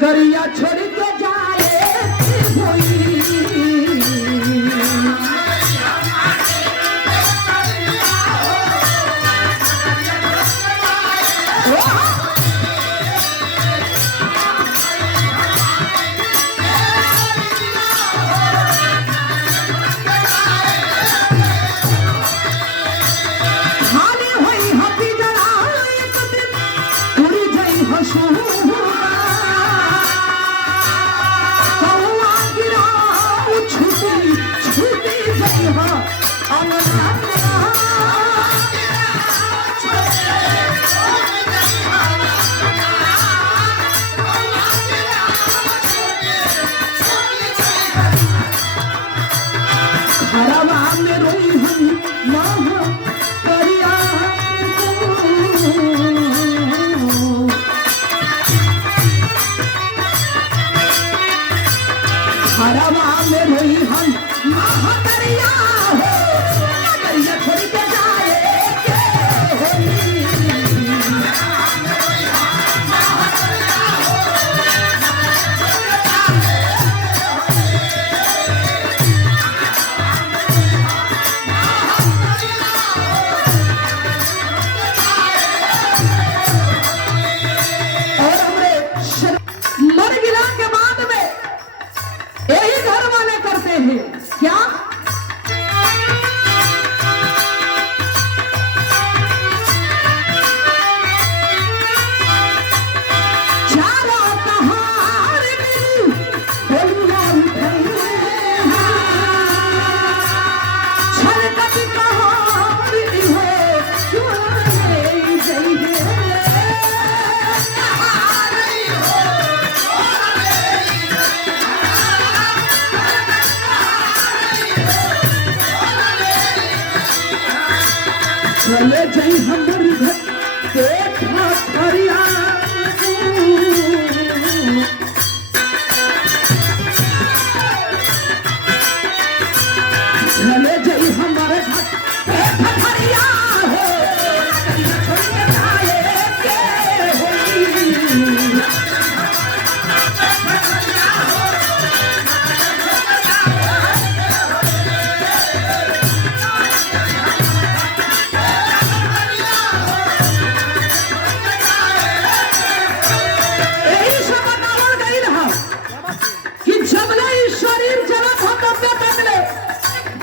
नगरिया छोड़ के जाए चले जाई हमर घर देखा फरिया चले जाई हमर घर देखा फरिया हो छोड़ के जाए के होई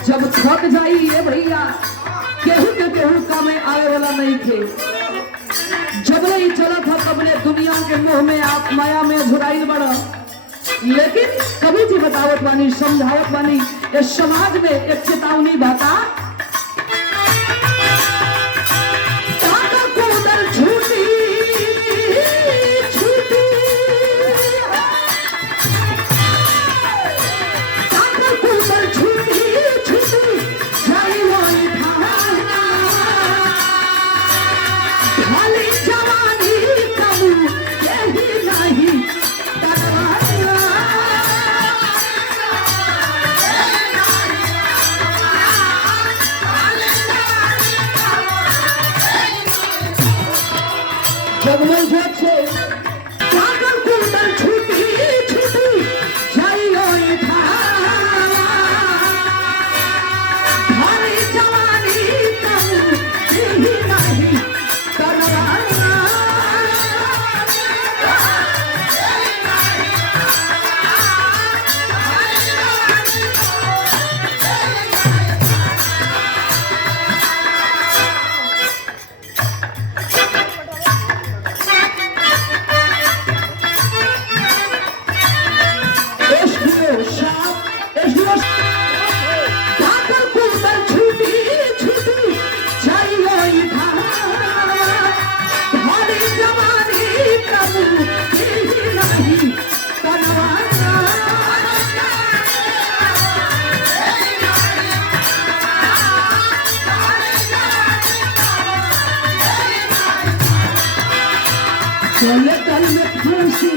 जब थक जाई ये भैया केहू के केहू कामे आए वाला नहीं थे। जब ही चला था कबले दुनिया के मोह में आप माया में झुराइल बड़ा, लेकिन कभी भी बतावत बानी समझावत बानी इस समाज में एक चेतावनी बाता जगमल छे पागल कुंडल छूटी छूटी जाइयो था हरी जवानी कम यही नहीं करवा चले तल में फांसी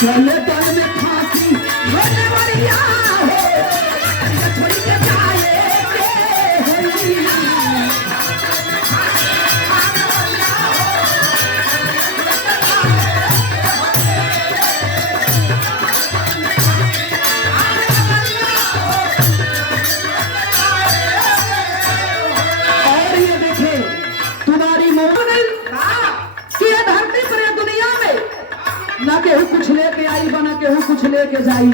चले तल में फांसी छोड़ के जाए केहू कुछ लेके जाई,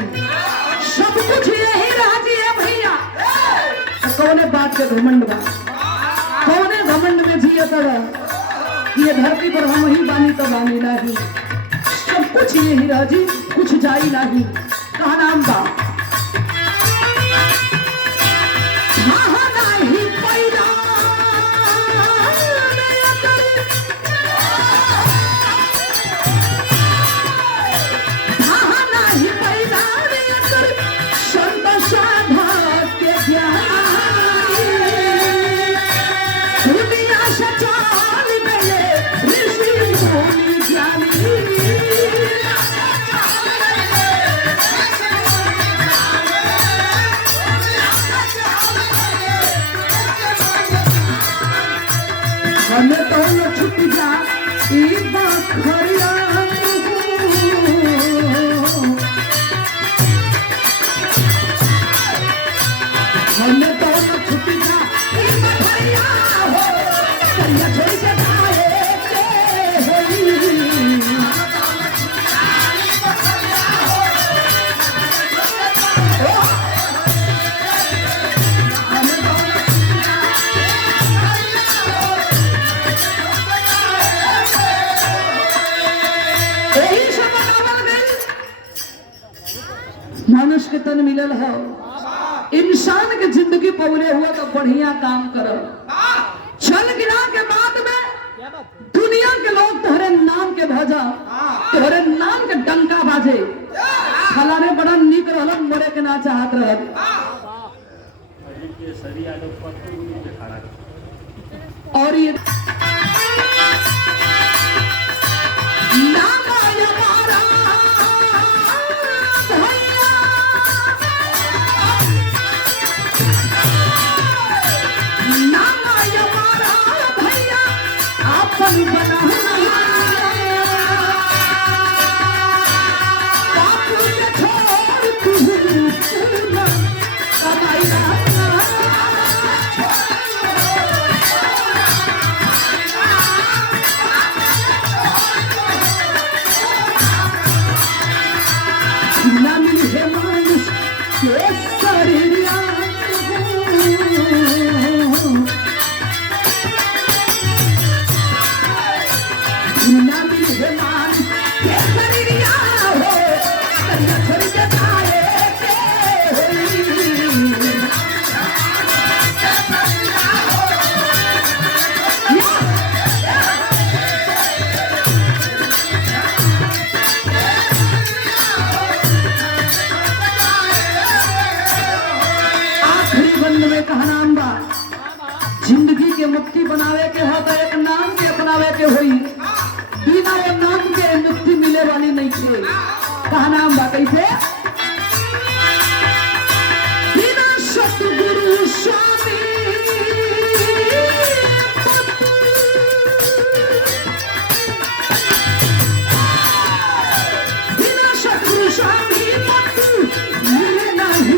सब कुछ यही राजी है भैया। कौने बात के घमंड बा, कौने घमंड में जिए तरह ये धरती पर हम ही बानी तो बानी नहीं, सब कुछ यही राजी, कुछ जाई नहीं। कहा नाम बा हमें तो छुट जा खरिया हमें तो छुट जा छोड़ के मानुष के तन मिलल है, इंसान के जिंदगी पौले हुआ तो बढ़िया काम करो। चल गिरा के बाद में दुनिया के लोग तोहरे नाम के भजा, तोहरे नाम के डंका बाजे, फलाने बड़ा निक रहल, मरे के ना चाहत रहल। और ये जिंदगी के मुक्ति बनावे के हो तो एक नाम के अपनावे के होई, बिना वो नाम के मुक्ति मिले वाली नहीं थे। कहा नाम बा कैसे? बिना सतगुरु स्वामी बिना सतगुरु स्वामी मिले नहीं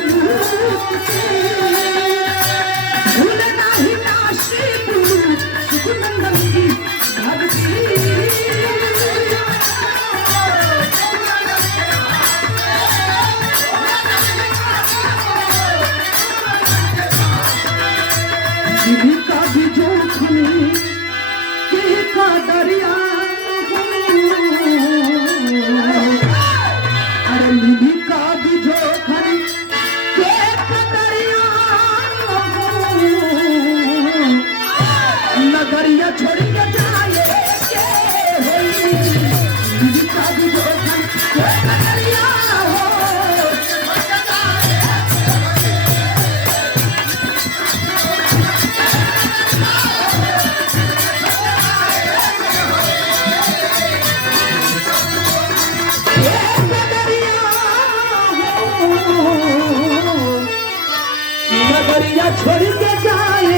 का भी जोखनी के का दरिया, अरे निधि का भी जोखनी के का दरिया, नगरिया छोड़ के जाए निधि का भी जोखनी के का दरिया छोड़ के जाए